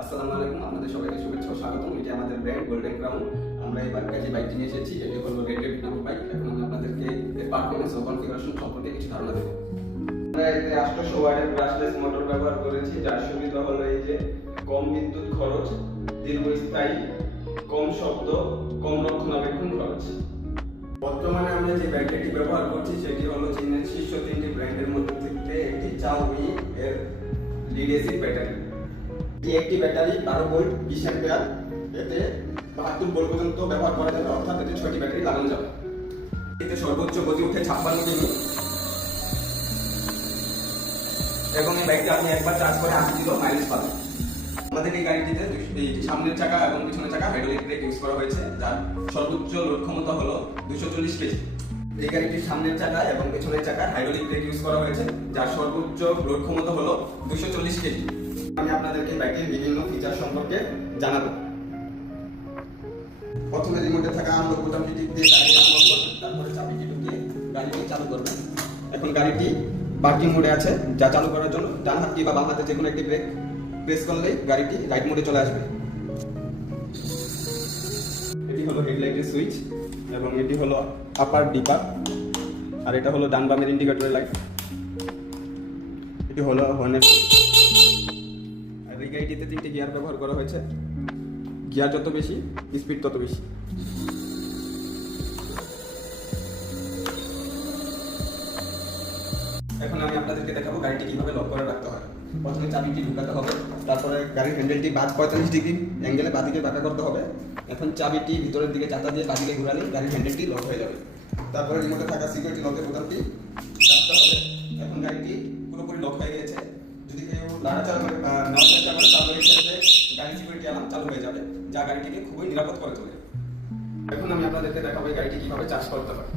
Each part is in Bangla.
আসসালামু আলাইকুম, আপনাদের সবাইকে শুভেচ্ছা ও স্বাগতম। এটি আমাদের ব্র্যান্ড গোল্ডেন ক্রাউন। আমরা এবার যে বাইকটি নিয়ে এসেছি এটি হলো রেড নামক বাইক। এখন আমি আপনাদেরকে এর পারফরম্যান্স ও কনফিগারেশন সম্পর্কে কিছু ধারণা দেব। আমরা এতে 800 ওয়াটের ব্রাশলেস মোটর ব্যবহার করেছি, যার সুবিধা হলো এই যে কম বিদ্যুৎ খরচ, দীর্ঘস্থায়ী, কম শব্দ, কম রক্ষণাবেক্ষণ খরচ। বর্তমানে আমরা যে ব্যাটারিটি ব্যবহার করছি সেটি হলো চীনের শীর্ষ 3টি ব্র্যান্ডের মধ্যে থেকে একটি চাওমি এর লিড অ্যাসিড ব্যাটারি। একটি ব্যাটারি 12 ভোল্ট 20 অ্যাম্পিয়ার, এতে 72 ভোল্ট পর্যন্ত ব্যবহার করা যাবে, অর্থাৎ এতে 6টি ব্যাটারি লাগানো যাবে। এতে সর্বোচ্চ গতি উঠে 56 কিমি এবং এই বাইকটি আপনি একবার চার্জ করে 80 কিলো মাইলেজ পাবেন। আমাদের এই গাড়িটিতে সামনের চাকা এবং পিছনের চাকা হাইড্রোলিক ব্রেক ইউজ করা হয়েছে, যার সর্বোচ্চ লোড ক্ষমতা হলো 240 কেজি। এই গাড়িটির সামনের চাকা এবং পেছনের চাকা হাইড্রোলিক ব্রেক ইউজ করা হয়েছে, যার সর্বোচ্চ লোড ক্ষমতা হলো 240 কেজি। আমি আপনাদেরকে বাইকের বিভিন্ন ফিচার সম্পর্কে জানাবো। প্রথমে রিমোটে থাকা আনলক বোতামটি টিপ দিয়ে গাড়ি আনলক করবেন, তারপরে চাবিটি ঢুকিয়ে গাড়িটি চালু করবেন। এখন গাড়িটি পার্কিং মোডে আছে, যা চালু করার জন্য ডান হাত বা বাম হাতে যে কোনো একটি ব্রেক প্রেস করলেই গাড়িটি রাইড মোডে চলে আসবে। এটি হলো হেডলাইটের সুইচ এবং এটি হলো আপার ডিপার, আর এটা হলো ডান বামের ইন্ডিকেটরের লাইট। এটি হলো হর্নের। এই গাড়িটিতে 3টি গিয়ার ব্যবহার করা হয়েছে, গিয়ার যত বেশি স্পিড তত বেশি। এখন আমি আপনাদেরকে দেখাবো গাড়িটি কিভাবে লক করে রাখতে হয়। প্রথমে চাবিটি ঢুকাতে হবে, তারপরে গাড়ির হ্যান্ডেলটি 45 ডিগ্রি অ্যাঙ্গেলে বাঁদিকে বাঁকা করতে হবে। এখন চাবিটি ভিতরের দিকে চাকা দিয়ে বাঁদিকে ঘুরালে গাড়ির হ্যান্ডেলটি লক হয়ে যাবে। তারপরে রিমোটে থাকা সিকিউরিটি লকের বোতামটি চাপতে হবে। এখন গাড়িটি পুরোপুরি লক হয়ে গেছে। যদি কেউ লাড়াচাড়া করে নেওয়ার চেষ্টা করে তাহলে গাড়ি সিকিউরিটি অ্যালার্ম চালু হয়ে যাবে, যা গাড়িটিকে খুবই নিরাপদ করে তোলে। এখন আমি আপনাদেরকে দেখাবো এই গাড়িটি কিভাবে চার্জ করতে হয়।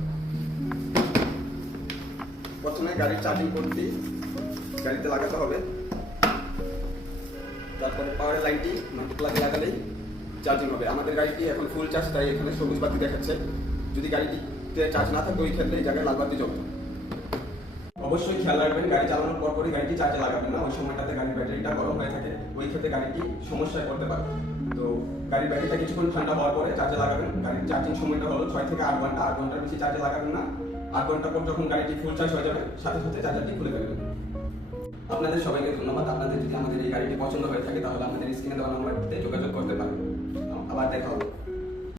প্রথমে গাড়ির চার্জিং পোর্টটি গাড়িতে লাগাতে হবে, তারপরে পাওয়ার লাইনটি মাটি প্লাগে লাগালেই চার্জিং হবে। আমাদের গাড়িটি এখন ফুল চার্জ, তাই এখানে সবুজ বাতি দেখাচ্ছে। যদি গাড়িটিতে চার্জ না থাকে ওই ক্ষেত্রে এই জায়গায় লাল বাতি জ্বলবে। অবশ্যই খেয়াল রাখবেন গাড়ি চালানোর পরপরই গাড়িটি চার্জে লাগাবেন না, ওই সময়টাতে গাড়ির ব্যাটারিটা গরম হয়ে থাকে, ওই ক্ষেত্রে গাড়িটি সমস্যায় পড়তে পারে। তো গাড়ির ব্যাটারিটা কিছুক্ষণ ঠান্ডা হওয়ার পরে চার্জে লাগাবেন। গাড়ির চার্জিং সময়টা হলো 6 থেকে 8 ঘন্টা, 8 ঘন্টার বেশি চার্জে লাগাবেন না। 8 ঘন্টা পর যখন গাড়িটি ফুল চার্জ হয়ে যাবে সাথে সাথে চার্জারটি খুলে ফেলবেন। আপনাদের সবাইকে ধন্যবাদ। আপনাদের যদি আমাদের এই গাড়িটি পছন্দ হয়ে থাকে তাহলে আমাদের স্ক্রিনে দেওয়া নাম্বারটিতে যোগাযোগ করতে পারেন। আবার দেখা হবে।